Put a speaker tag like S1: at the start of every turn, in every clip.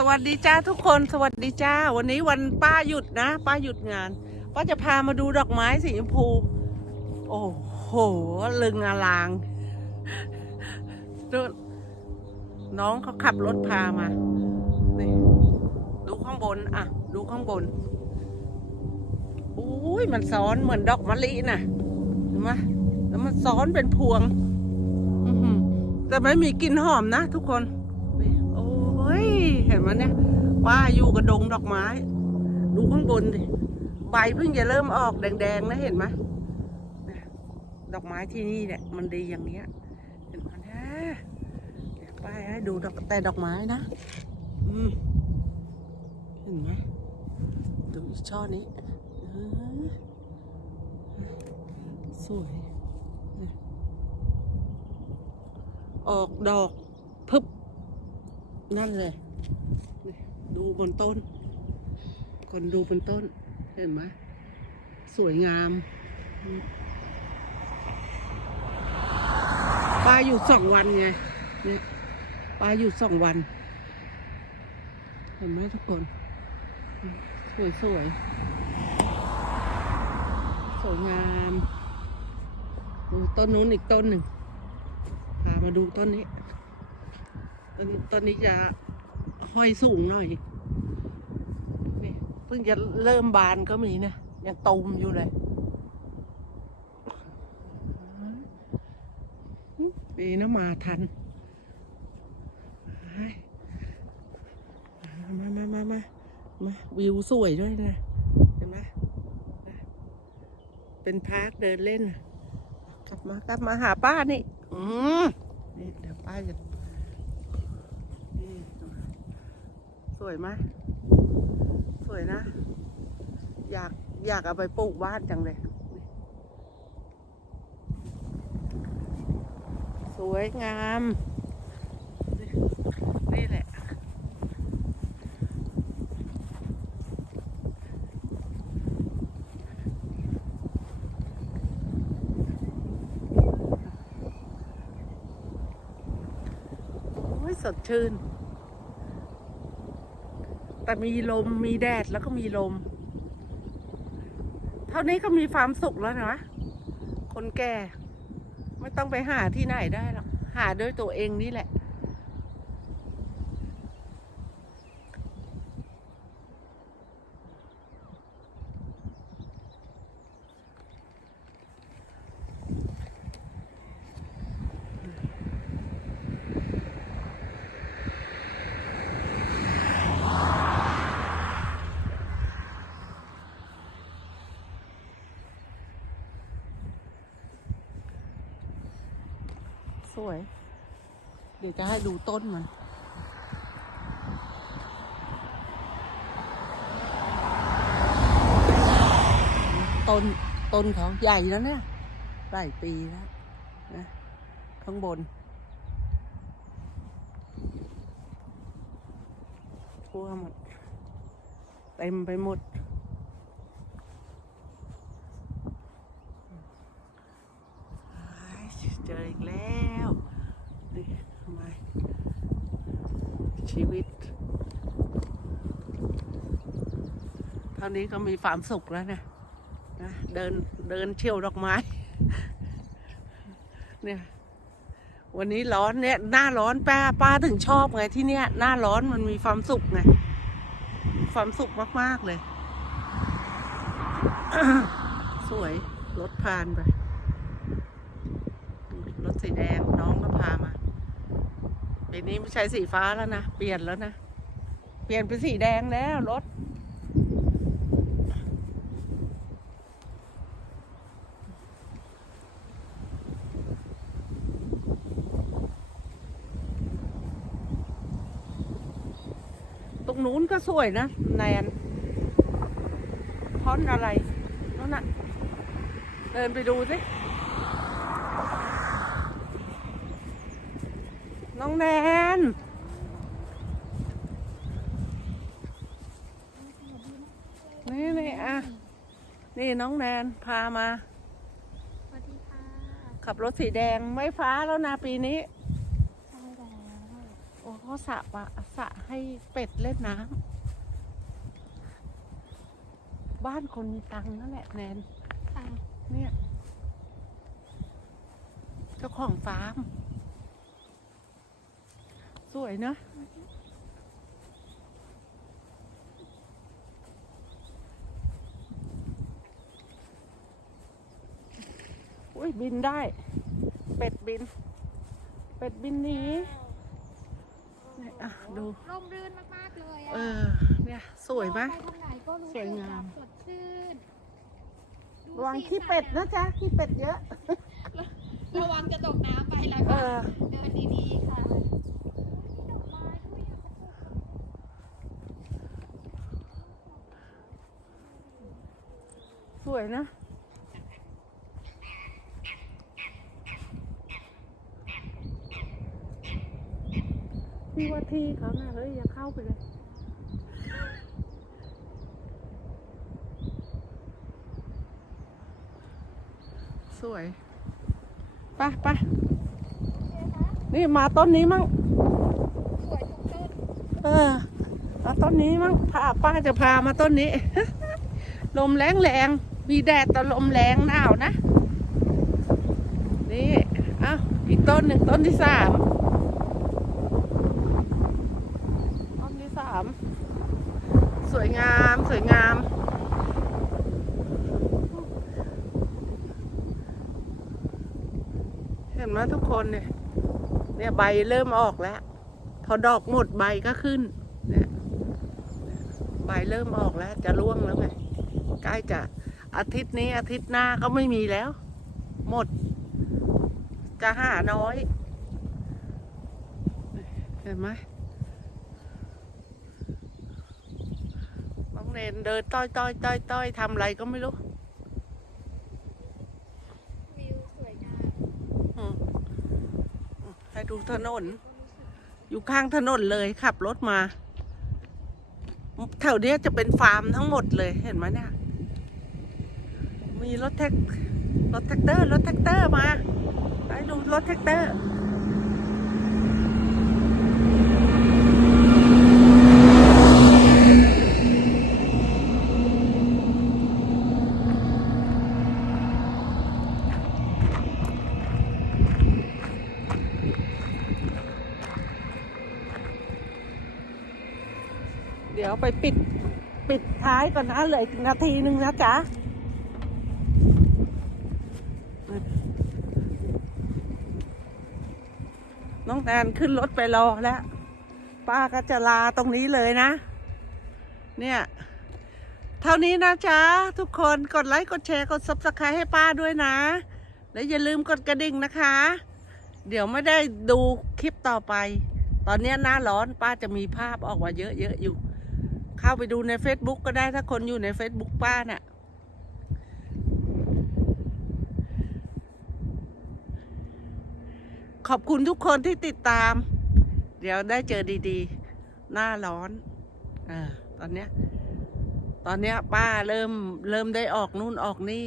S1: สวัสดีจ้าทุกคนสวัสดีจ้า วันนี้วันป้าหยุดนะ ป้าหยุดงาน ป้าจะพามาดูดอกไม้สีชมพู โอ้โหลึงอลางดูน้องเขาขับรถพามานี่ดูข้างบน อะ ดูข้างบนอุ้ยมันซ้อนเหมือนดอกมะลิน่ะเห็นไหมแล้วมันซ้อนเป็นพวงแต่ไม่มีกลิ่นหอมนะทุกคน ยเห็นไหมเนี่ยป้าอยู่กับดงดอกไม้ ดูข้างบนดิใบเพิ่งจะเริ่มออกแดงๆนะเห็นไหมเนี่ยดอกไม้ที่นี่เนี่ยมันดีอย่างเนี้ยเห็นไหมนะเดี๋ยวป้าให้ดูดอกแต่ดอกไม้นะ อืมเห็นไหมดูอีกช่อนี้สวย ออกดอก นั่นเลย ดูบนต้นคนดูบนต้น เห็นไหมสวยงามป้าอยู่สองวันไงเนี่ยป้าอยู่สองวัน เห็นไหมทุกคน สวยสวยสวยงามดูต้นนู้นอีกต้นหนึ่งพามาดูต้นนี้ ต้นต้นนี้จะห้อยสูงหน่อยนี่เพิ่งจะเริ่มบานก็มีนะยังตูมอยู่เลยดีนะมาทันไปมามามามามาวิวสวยด้วยนะ เห็นไหมเป็นพาร์คเดินเล่น กลับมากลับมาหาป้านี่ อืมนี่เดี๋ยวป้าจะ นี่ส วยไหมสวยนะ อยากอยากเอาไปปลูกบ้านจังเลย สวยงาม นี่นี่แหละ โอ้ยสดชื่น แต่มีลมมีแดดแล้วก็มีลม เท่านี้ก็มีความสุขแล้วนะคนแก่ ไม่ต้องไปหาที่ไหนได้หรอกหาด้วยตัวเองนี่แหละ สวย เดี๋ยวจะให้ดูต้นมันต้นต้นเขาใหญ่แล้วเนี่ยหลายปีแล้วนะข้างบนทั่วหมดเต็มไปหมด เจออีกแล้วนี่ทำไมชีวิต เท่านี้ก็มีความสุขแล้วนะนะเดินเดินเชี่ยวดอกไม้ เนี่ยวันนี้ร้อนเนี่ยหน้าร้อนป้าป้าถึงชอบไงที่เนี่ย หน้าร้อนมันมีความสุขไงความสุขมาก ๆ เลย สวยรถผ่านไป สีแดงน้องก็พามาปีนี้ไม่ใช่สีฟ้าแล้วนะ เปลี่ยนแล้วนะ เปลี่ยนเป็นสีแดงแล้วรถ ตรงนู้นก็สวยนะแนนพอนอะไรนั่นน่ะ เดินไปดูสิ น้องแนนนี่นี่อะ นี่น้องแนนพามา
S2: สวัสดีค่ะ
S1: ขับรถสีแดงไม่ฟ้าแล้วนะปีนี้
S2: ใช่แล้ว
S1: โอ้โหเขาสระปะสระให้เป็ดเล่นน้ำบ้านคนมีตังค์นั่นแหละแนน
S2: ค่ะ
S1: เนี่ย เจ้าของฟาร์ม สวยเนอะอุ้ยบินได้ เป็ดบิน เป็ดบินหนี้เนี่ยอะดู
S2: ร่มรื่นมากๆเลยอะ
S1: เออเนี่ยสวยไหม
S2: ไปทางไหนก็รู้
S1: สวยงาม
S2: สึกแบบสดชื่นดู
S1: ระวัง
S2: สี
S1: ขี้เป็ด
S2: สั
S1: นะจ๊ะขี้เป็ดเยอะ
S2: ระวังจะตกน้ำไปแล้ว
S1: เอ
S2: ก็
S1: อ
S2: เดินดีๆค่ะอุ๊ยมีดอกไม้ด้วยอะ
S1: ส วยนะพี่ว่าที่เขาน่ะเฮ้ย อย่าเข้าไปเลยสวยไปไปนี่มาต้นนี้มั่ง
S2: สวยทุกต้น
S1: เออเอาต้นนี้มั้งพาป้าจะพามาต้นนี้ ลมแรงแรง มีแดดต่ลมแรงหนาวนะ นี่ เอาอีกต้นหนึ่งต้นที่สามต้นที่สามสวยงามสวยงาม เห็นไหมทุกคนเนี่ย เนี่ยใบเริ่มออกแล้ว พอดอกหมดใบก็ขึ้นเนี่ยใบเริ่มออกแล้ว จะร่วงแล้วไง ใกล้จะ อาทิตย์นี้อาทิตย์หน้าก็ไม่มีแล้ว หมด จะหาน้อย เห็นไหมน้องเรนเดินต้อยต้อยต้อยต้อยทำอะไรก็ไม่รู้
S2: วิวสวยงาม
S1: อืมให้ดูถนน อยู่ข้างถนนเลยขับรถมา แถวเนี้ยจะเป็นฟาร์มทั้งหมดเลยเห็นไหมเนี่ย มีรถแท็กรถแท็กเตอร์รถแท็กเตอร์มาให้ดูรถแท็กเตอร์เดี๋ยวไปปิด ปิดท้ายก่อนนะเหลืออีกนาทีหนึ่งนะจ๊ะ น้องแตนขึ้นรถไปรอแล้ว ป้าก็จะลาตรงนี้เลยนะ เนี่ย เท่านี้นะจ๊ะ ทุกคนกดไลค์กดแชร์กด subscribe ให้ป้าด้วยนะ และอย่าลืมกดกระดิ่งนะคะ เดี๋ยวไม่ได้ดูคลิปต่อไป ตอนนี้หน้าร้อนป้าจะมีภาพออกมาเยอะๆอยู่ เข้าไปดูใน Facebook ก็ได้ถ้าคนอยู่ใน Facebook ป้าน่ะ ขอบคุณทุกคนที่ติดตาม เดี๋ยวได้เจอดีๆ หน้าร้อนอาตอนเนี้ย ตอนเนี้ย ป้าเริ่มเริ่มได้ออกนู่นออกนี่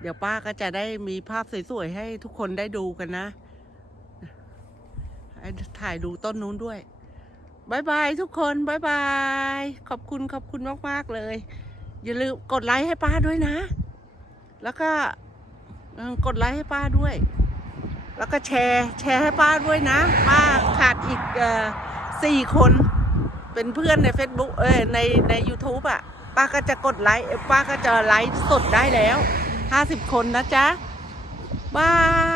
S1: เดี๋ยวป้าก็จะได้มีภาพสวยๆให้ทุกคนได้ดูกันนะ ถ่ายดูต้นนู้นด้วยบายบายทุกคนบายบาย ขอบคุณขอบคุณมาก ๆ เลย อย่าลืมกดไลค์ให้ป้าด้วยนะ แล้วก็กดไลค์ให้ป้าด้วย แล้วก็แชร์แชร์ให้ป้าด้วยนะป้าขาดอีกสี่คนเป็นเพื่อนใน Facebook เอ้ยในใน u t u b e อะ ป้าก็จะกดไลค์ป้าก็จะไลค์สดได้แล้ว 50 คนนะจ๊ะ บาย